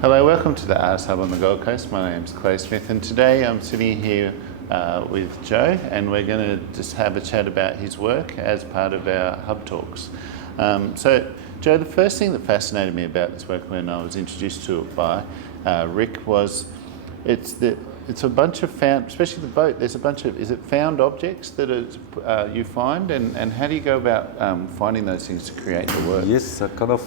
Hello, welcome to the Artist Hub on the Gold Coast. My name's Clay Smith, and today I'm sitting here with Joe, and we're going to just have a chat about his work as part of our Hub Talks. So, Joe, the first thing that fascinated me about this work when I was introduced to it by Rick was it's a bunch of found, especially the boat. There's a bunch of, is it found objects that you find, and how do you go about finding those things to create the work? Yes, a kind of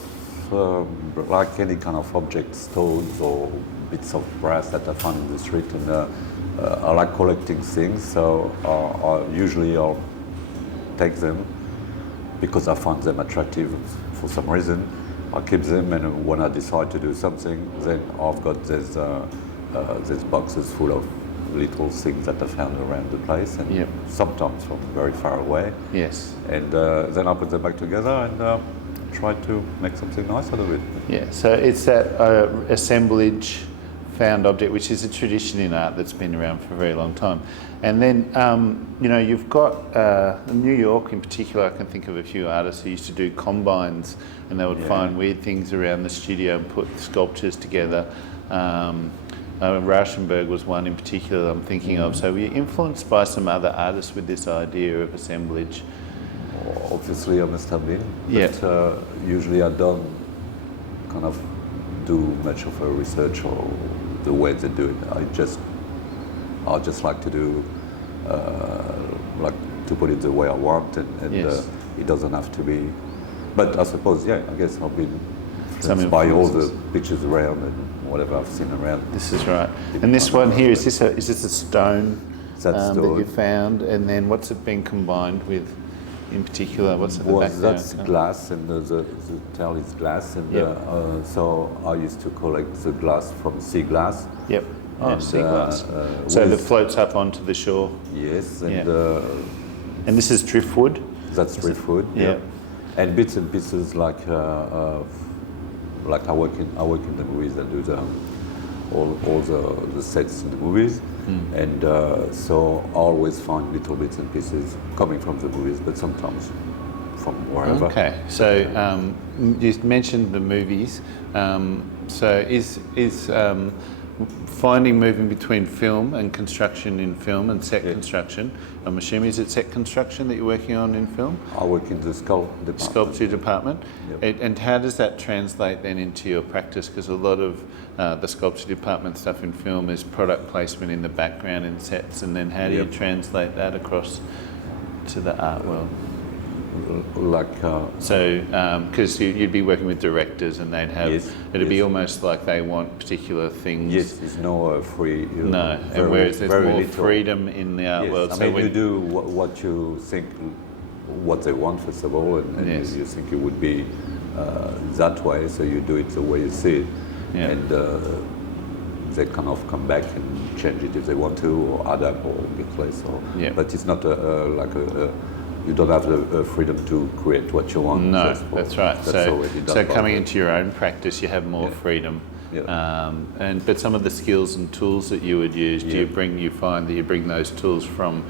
like any kind of object, stones or bits of brass that I find in the street, and I like collecting things. So I'll take them because I find them attractive for some reason. I keep them, and when I decide to do something, then I've got these boxes full of little things that I found around the place, and sometimes from very far away. Yes. And then I put them back together and try to make something nice out of it. Yeah, so it's that assemblage found object, which is a tradition in art that's been around for a very long time. And then, you've got New York in particular. I can think of a few artists who used to do combines, and they would find weird things around the studio and put sculptures together. Rauschenberg was one in particular that I'm thinking of. So were you influenced by some other artists with this idea of assemblage? Obviously I must have been, but usually I don't kind of do much of a research or the way they do it. I just like to do, like to put it the way I want, and it doesn't have to be. But I suppose, I guess I've been influenced by all the pictures around and whatever I've seen around. This is right. And this one here, is this a stone that you found? And then what's it been combined with? In particular, what's at the back there? That's glass, and the tail is glass, and so I used to collect the glass from sea glass. Yep. Sea glass. So that floats up onto the shore. Yes, and and this is driftwood. That's driftwood. Yeah. And bits and pieces like I work in the movies and do all the sets in the movies. And so I always find little bits and pieces coming from the movies, but sometimes from wherever. Okay, so you mentioned the movies. So is finding moving between film and construction in film and set construction, I'm assuming, is it set construction that you're working on in film? I work in the sculpture department. And how does that translate then into your practice? Because a lot of the sculpture department stuff in film is product placement in the background in sets, and then how do you translate that across to the art world? Because you'd be working with directors, and they'd have it'd be almost like they want particular things. Yes, there's no free. And whereas there's more little freedom in the art world. I mean, you do what you think, what they want first of all, and you think it would be that way, so you do it the way you see it, and they kind of come back and change it if they want to, or adapt or replace. But it's not you don't have the freedom to create what you want. No, that's right. So coming into your own practice, you have more freedom. But some of the skills and tools that you would use, you find that you bring those tools from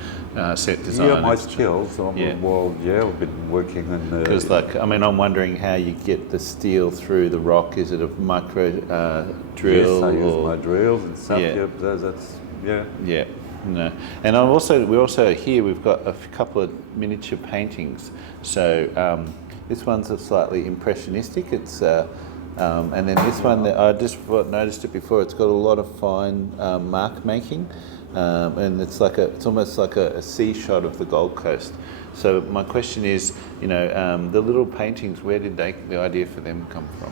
set design? Yeah, my skills. I've been working on. Because I'm wondering how you get the steel through the rock. Is it a micro drill? Yes, I use my drills and stuff. No, and we're also here. We've got a couple of miniature paintings. So this one's a slightly impressionistic. It's and then this one that I just noticed it before. It's got a lot of fine mark making, and it's almost like a sea shot of the Gold Coast. So my question is, the little paintings. Where did the idea for them come from?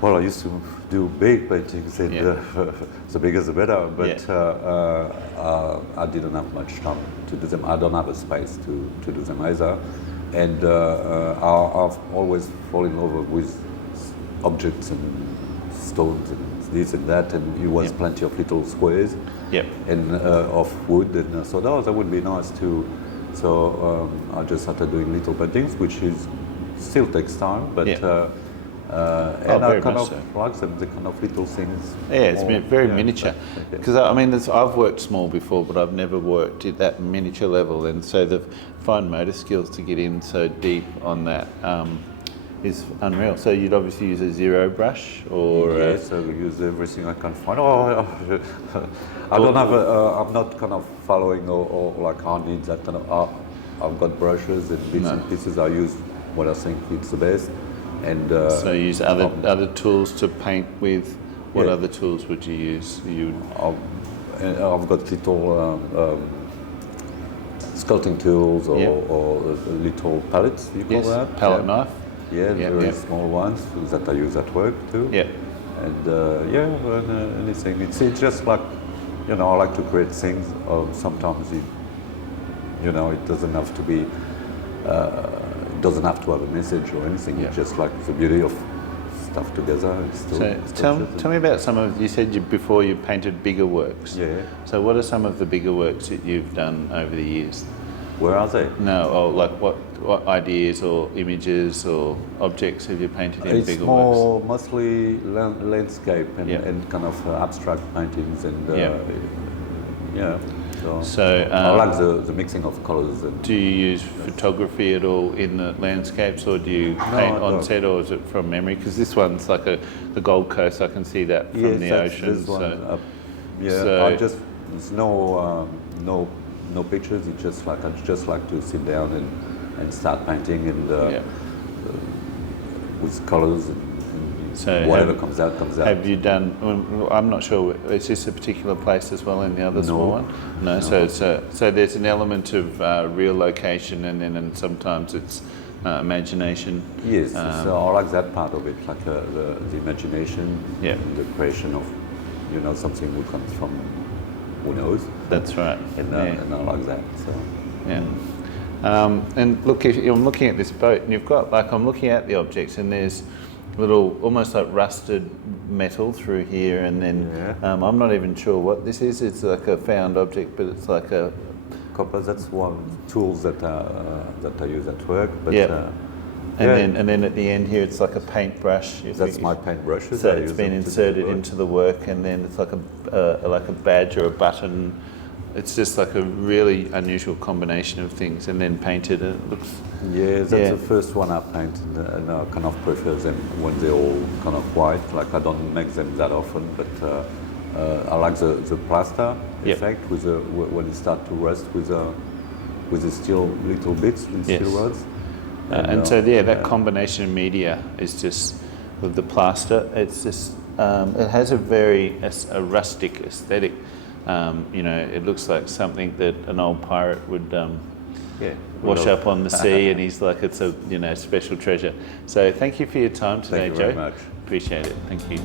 Well, I used to do big paintings, and the bigger the better, but I didn't have much time to do them. I don't have a space to do them either. And I've always fallen in love with objects and stones and this and that, and it was plenty of little squares and of wood, and I thought, that would be nice too. So I just started doing little paintings, which still takes time, but and I kind of like them, the kind of little things. Yeah, it's very miniature. Because I've worked small before, but I've never worked at that miniature level, and so the fine motor skills to get in so deep on that is unreal. So you'd obviously use a zero brush or yes, I use everything I can find. I don't have I'm not kind of following or like I need that kind of. I've got brushes and bits and pieces. I use what I think is the best. And so you use other tools to paint with. What other tools would you use? I've got little sculpting tools or little palettes. You call that palette knife. Yeah, very small ones that I use at work too. Yeah. And anything. It's just like, I like to create things. Sometimes it doesn't have to be. It doesn't have to have a message or anything. It's just like the beauty of stuff together. So tell me about some of. You said before you painted bigger works. Yeah. So what are some of the bigger works that you've done over the years? Where are they? No, like what ideas or images or objects have you painted in bigger works? It's mostly landscape and kind of abstract paintings and So I like the mixing of colors. Do you use photography at all in the landscapes, or do you paint on set, or is it from memory? Because this one's like the Gold Coast. I can see that from the ocean. I just there's no pictures. It's just like I just like to sit down and start painting and with colors and whatever comes out. Have you done? I'm not sure. Is this a particular place as well in the other small one? No. So there's an element of real location, and then sometimes it's imagination. Yes. So I like that part of it, like the imagination, and the creation of something that comes from who knows. That's right. And I like that. So and look, I'm looking at this boat, and you've got I'm looking at the objects, and there's little, almost like rusted metal through here, and then I'm not even sure what this is. It's like a found object, but it's like a copper. That's one tools that I use at work. But and then at the end here, it's like a paintbrush. That's my paintbrush. So it's been inserted into the work, and then it's like a badge or a button. It's just like a really unusual combination of things, and then painted, and it looks. Yeah, that's the first one I painted, and I kind of prefer them when they're all kind of white. Like I don't make them that often, but I like the plaster effect with when it starts to rust with the steel little bits with steel rods. That combination of media is just with the plaster. It's just it has a very rustic aesthetic. It looks like something that an old pirate would wash up on the sea, and he's like, it's a special treasure. So thank you for your time today, Joe. Thank you very much. Appreciate it. Thank you.